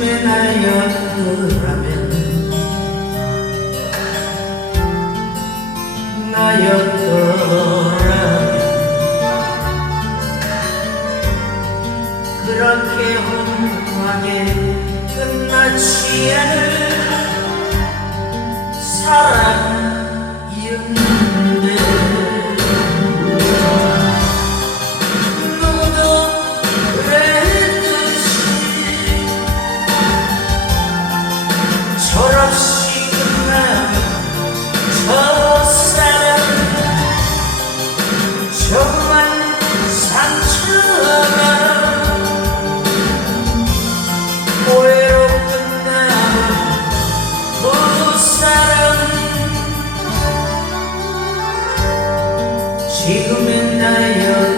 요즘에 날 였더라면 나였더라면 그렇게 혼하게 끝나지 않을 지금의 나였